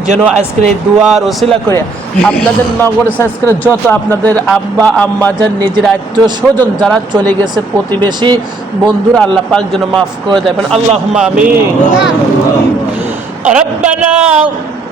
যেন আজকের এই দুয়ার ওসিলা করে আপনাদের নগর আজকের যত আপনাদের আব্বা আম্মা যান নিজের আত্মীয় স্বজন যারা চলে গেছে প্রতিবেশী বন্ধুরা আল্লাহ পাক যেন মাফ করে দেবেন আল্লাহ আমিন ربنا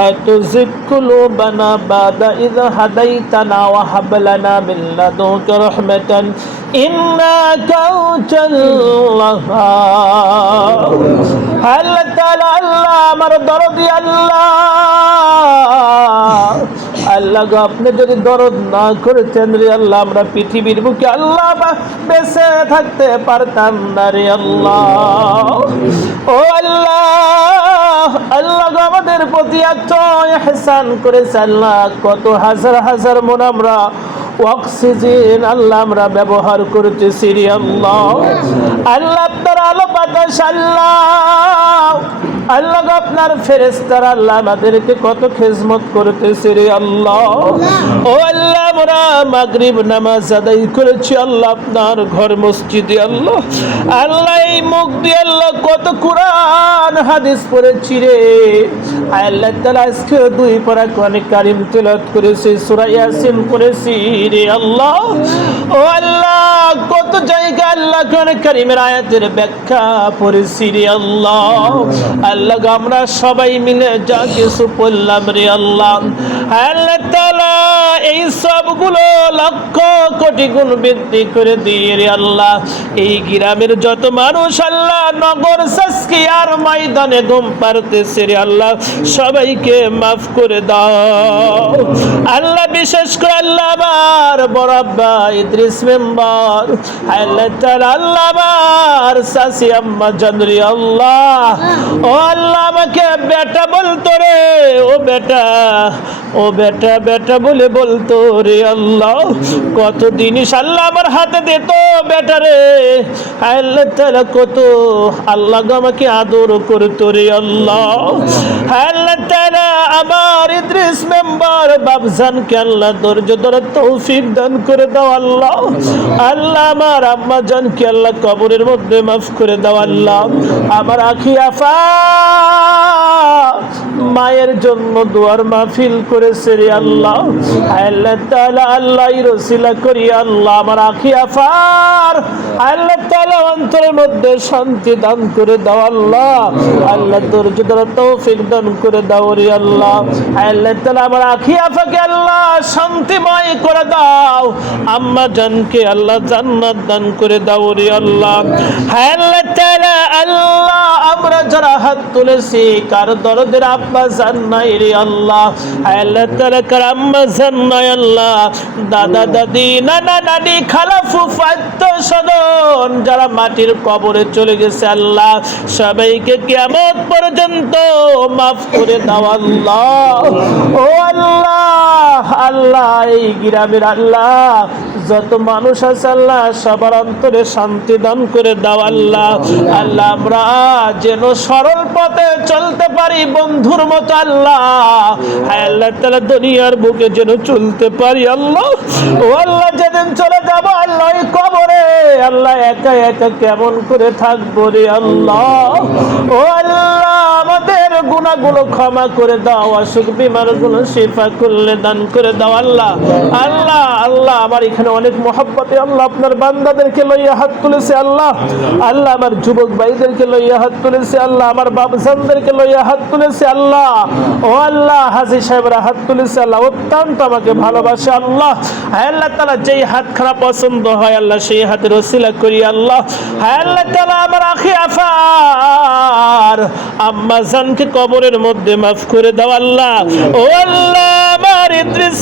لا تزغ قلوبنا بعد إذ هديتنا وهب لنا من لدنك رحمة إنك أنت الوهاب আল্লাহ তাআলা আল্লাহ আমার দরদি আল্লাহ আল্লাহ গো আপনি যদি দরদ না করেছেন রে আল্লাহ আমরা পৃথিবীর বুকে আল্লাহ বা- বেঁচে থাকতে পারতাম না রে আল্লাহ ও আল্লাহ আল্লাহ গো আমাদের প্রতি এত এহসান করেছে আল্লাহ। কত হাজার হাজার মন আমরা অক্সিজেন আল্লাহ আমরা ব্যবহার করতেছি আল্লাহ। আল্লাহ আপনার আলো বাতাস আল্লাহ। আল্লাহ আপনার ফেরেস্তার আল্লাহ আমাদেরকে কত খেজমত করতেছে রে আল্লাহ। ও আল্লাহ, আমরা মাগরিব নামাজ আদায় করেছি, আল্লাহ আপনার ঘর মসজিদে আল্লাহ। আল্লাহ এই মুখ দিয়ে আল্লাহ কত কোরআন, হাদিস পড়েছি রে। আল্লাহ তাআলা আজকে দুই পারা কোরআন কারিম তেলাওয়াত করেছি, সূরা ইয়াসিন করেছি রে আল্লাহ। ও আল্লাহ কত জায়গা আল্লাহ কোরআন আয়াতের ব্যাখ্যা পড়েছি রে আল্লাহ। আল্লাহ আমরা সবাই মিলে যা কিছু পড়লাম রে আল্লাহ। আল্লাহ তাআলা এই সবগুলো লক্ষ কোটি গুণ বৃদ্ধি করে দিয়ে রে আল্লাহ। এই গ্রামের যত মানুষ আল্লাহ, নগর সাসকিয়ার ময়দানে ঘুম পারতেছে রে আল্লাহ। সবাইকে মাফ করে দাও। আল্লাহ, বিশেষ করে আল্লাহ আল্লাহ। আমার হাতে দিত বেটা রে। আল্লাহ কত আল্লাহ আমাকে আদর করতো রে আল্লাহ। আল্লাহ আমার ইদ্রিস মেম্বার বাবজানকে আল্লাহ ধৈর্য ধরে তৌফিক দান করে দাও আল্লাহ। আল্লাহ আমার আম্মা জানকে আল্লাহ কবরের মধ্যে মাফ করে দাও আল্লাহ। আমার আখি আফা মায়ের জন্য দুয়ার মাহফিল করেছে রে আল্লাহ। আল্লাহ তাআলা আল্লাহ রসিলা করি আল্লাহ। আমার আখি আফার, আল্লাহ অন্তরের মধ্যে শান্তি দান করে দাও আল্লাহ। আল্লাহ ধৈর্য ধরে তৌফিক দান করে দাও রে আল্লাহ। আল্লাহ তাআলা আমার আখি আফাকে আল্লাহ শান্তিময় করে দাও। আম্মা জানকে আল্লাহ জান্নাত দান করে দাও রে আল্লাহ। আল্লাহ তাআলা, আল্লাহ, আমরা যারা হাত তুলেছি, কার দরদের আব্বা জান নাই রে আল্লাহ। আল্লাহ তাআলা, কার আম্মা জান নাই আল্লাহ। দাদা, দাদি, নানা, নানি, খালা, ফুফা, আত্মীয় স্বজন যারা মাটির কবরে চলে গেছে আল্লাহ, সবাইকে কিয়ামত পর্যন্ত মাফ করে দাও আল্লাহ। ও আল্লাহ আল্লাহ, এই গ্রামের আল্লাহ, যত মানুষ আছে আল্লাহ, সবার অন্তরে শান্তি দান করে দাও আল্লাহ। আল্লাহ, আমরা যেন সরল পথে চলতে পারি বন্ধুর মতো আল্লাহ। আল্লাহ তালা দুনিয়ার বুকে যেন চলতে পারি আল্লাহ। ও আল্লাহ, যেদিন চলে যাব আল্লাহ কবরে আল্লাহ, একা একা কেমন করে থাকব রে আল্লাহ? ও আল্লাহ, আমাদের গুণাগুলো ক্ষমা করে দাও, অসুখ বিমারগুলো শিফা করলে, দান করে দাও, আল্লাহ। আল্লাহ আল্লাহ, আমার এখানে অনেক মহাব্বতে আল্লাহ, আপনার বান্দাদেরকে লইয়া হাত তুলেছে আল্লাহ। আল্লাহ, আমার যুবক ভাইদেরকে লইয়া হাত তুলেছে আল্লাহ, আমার বাবজানদেরকে লইয়া হাত তুলেছে আল্লাহ। ও আল্লাহ, হাজি সাহেবরা হাত তুলেছে আল্লাহ, অত্যন্ত আমাকে ভালোবাসে আল্লাহ। আল্লাহ তালা যেই হাত খারাপ পছন্দ হয় আল্লাহ, সেই হাতের ওসিলা করি, আল্লাহ। হায় আল্লাহ তালা আমার আখি আফার। আম্মা জানকে কবরের মধ্যে মাফ করে দাও, আল্লাহ। ও আল্লাহ।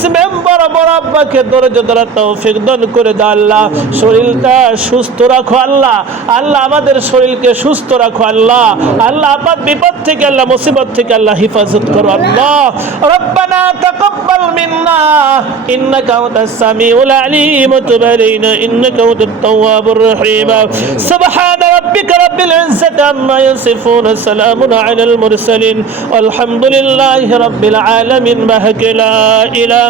হাদিস আমার আব্বাকে ধৈর্য ধরার তৌফিক দান করে দাও আল্লাহ। শরীরটা সুস্থ রাখো আল্লাহ। আল্লাহ আমাদের শরীরকে সুস্থ রাখো আল্লাহ। আল্লাহ আপাত বিপদ থেকে আল্লাহ, মুসিবত থেকে আল্লাহ হিফাজত করো আল্লাহ। রব্বানা তাকাব্বাল মিন্না। ইন্নাকা আনতাস সামিউল আলিম। তুব আলাইনা। ইন্নাকা আনতাত তাওয়াবুর রহিম। সুবহান রাব্বিকা রাব্বিল ইজ্জাতি আম্মা ইয়াসিফুন। সালামুন আলাল মুরসালিন। আলহামদুলিল্লাহি রাব্বিল আলামিন। বাহকে লা ইলাহা